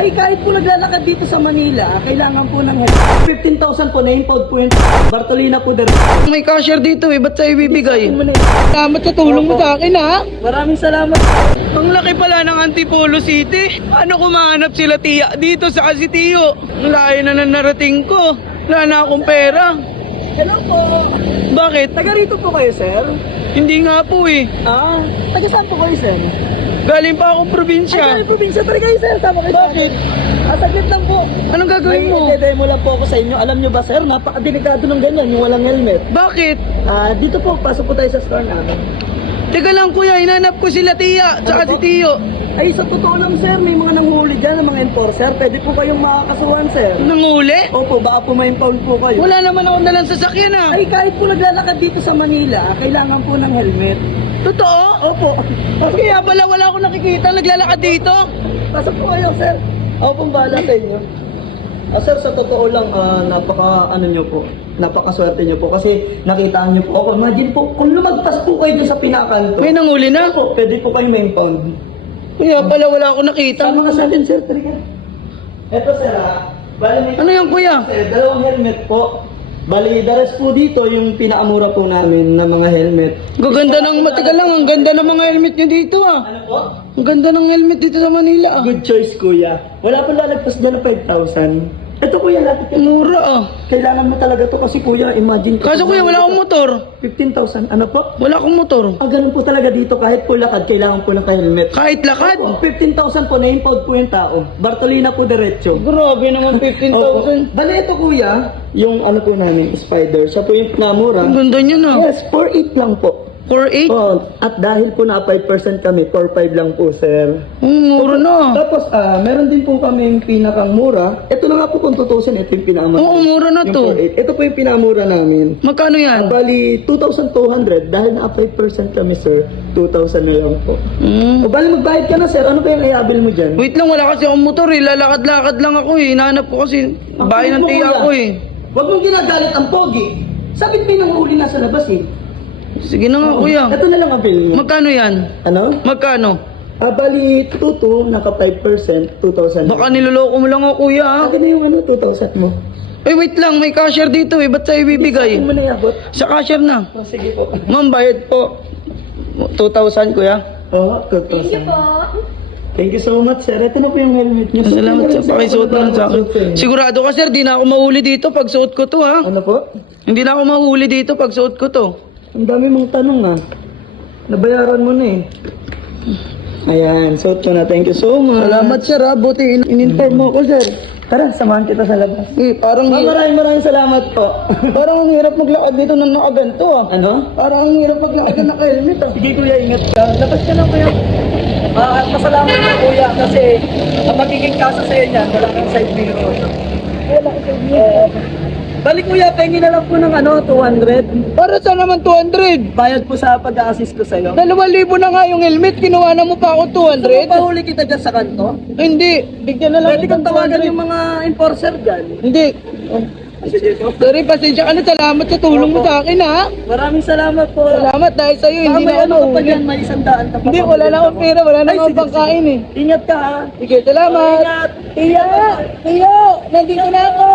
Ay, kahit po naglalakad dito sa Manila, kailangan po ng helmet. 15,000 po, na-impound po yung Bartolina po der. May cashier dito eh, ba't sa'yo ibibigay? Salamat sa tulong mo sa akin ha. Maraming salamat. Ang laki pala ng Antipolo City. Ano kung mahanap sila tiya dito sa Asitio? Ang layo na narating ko. Wala na akong pera. Hello po. Bakit? Taga rito po kayo, sir? Hindi nga po eh. Ah, taga saan po kayo, sir? Galing pa akong Ay, probinsya. kayo probinsya pa rin kayo, sir. Tama kayo. Bakit? Saglit lang po. Anong gagawin mo? May demo lang po ako sa inyo. Alam nyo ba, sir, napakadelikado ng ganyan, yung walang helmet. Bakit? Dito po, pasok po tayo sa store namin. Teka lang kuya, hinanap ko sila tiya tsaka Ano si po? Tiyo. Ay, sa totoo lang, sir, may mga nanghuli dyan, mga enforcer. Pwede po kayong makakasuhan, sir. Nanguli? Opo, baka po may impound po kayo. Wala naman ako nalang sasakyan ah. Ay, kahit po naglalakad dito sa Manila, kailangan po ng helmet. Totoo? Opo. Kaya pala wala akong nakikita naglalakad dito. Pasok po kayo, sir. Ako pong bahala sa inyo. Sir, sa totoo lang, napakaswerte nyo po kasi nakitaan nyo po ako. Imagine po, kung lumagpas po kayo dun sa pinakanto. May nanguli na? Opo, pwede po kayo may impound. Kaya pala wala akong nakita. Sama nga sa atin, sir. Tariga. Eto, sir, bali may... Ano yan kuya? Sir, dalawang helmet po. Bali, the rest po dito, yung pinakamura po namin na mga helmet. Gaganda ng matika lang, ang ganda ng mga helmet nyo dito ah. Ano po? Ang ganda ng helmet dito sa Manila ah. Good choice, kuya. Wala pong lalagpas doon na 5,000. Ito, kuya, lapit ka. Mura ah. Kailangan mo talaga to kasi, kuya, imagine. Kaso kuya wala akong motor. 15,000. Ano po? Wala akong motor. Ganun po talaga dito. Kahit po lakad, kailangan po ng helmet. Kahit lakad. Opo, 15,000 po, na-impound po yung tao. Bartolina po diretso. Grabe naman 15,000. Bali, ito, kuya, yung ano po namin, spider. Siya po yung pinamura. Ang ganda nyo na. Yes, 4,800 lang po. 4,800? Oh, at dahil po na 5% kami, 4,500 lang po, sir. Mura na. Tapos, meron din po kami yung pinakang mura. Ito na nga po kung tutusin, ito yung pinakamura. Oo, mura na Yung to. 4,800. Ito po yung pinamura namin. Magkano yan? Bali, 2,200. Dahil na 5% kami, sir, 2,000 na lang po. O bali, magbayad ka na, sir. Ano ba yung iabil mo dyan? Wait lang, wala kasi akong motor eh. Lalakad-lakad lang ako eh. Hinahanap ko kasi bahay ng tiya ko eh. Huwag mong ginagalit ang pogi. Sabit may nanghuli na sa labas eh. Sige na nga kuya. Ito na lang ang bill mo. Magkano yan? Ano? Magkano? Bali, 2,200, naka 5%, 2,000. Baka niloloko mo lang ako kuya ha? Akin na yung 2,000 mo. Eh wait lang, may cashier dito eh. Ba't sa'yo ibibigay? Saan mo na iabot? Sa cashier na. Sige po. Ma'am, bayad po. 2,000 kuya. Oo, 2,000. Thank you po. Thank you so much, sir. Ito na po yung helmet niyo. Salamat sa pakisuot mo lang sa akin. Sigurado ka sir, di na ako mahuli dito pag suot ko to ha. Ano po? Hindi na ako mahuli dito pag suot ko to. Ang dami mong tanong ah. Nabayaran mo na eh. Ayan, suot ko na. Thank you so much. Salamat sir ha, buti in-inform mo ako sir. Tara, samahan kita sa labas. Eh, parang Maraming salamat po. parang ang hirap maglakad dito ng nakaganto ah. Ano? Parang ang hirap maglakad ng naka-helmet ah. Sige kuya, ingat ka. Labas ka na kuya. Pasalamat na kuya kasi ang magiging kaso sa'yo niyan, wala kang side mirror. Wala kang side mirror. Balik kuya, pengi na lang po ng 200. Para saan naman 200? Bayad po sa pag-a-assist ko sa'yo. 2,000 na nga yung helmet, kinuha na mo pa ako Gusto mo 200? pahuli kita dyan sa kanto? Hindi, bigyan na lang Pwede kang tawagan yung mga enforcer dyan. Hindi. Sige po. Sorry, pasensya ka na. Salamat sa tulong mo sa akin ha. Maraming salamat po. Salamat dahil sa'yo, Baka hindi may na ako ano ka pa mahuli. dyan, may 100 ka pa. Hindi, wala na akong pera, wala na Ay, akong sige, pangkain eh. Ingat ka ha. Sige, salamat. Ingat. Tiyo, nandito na ako.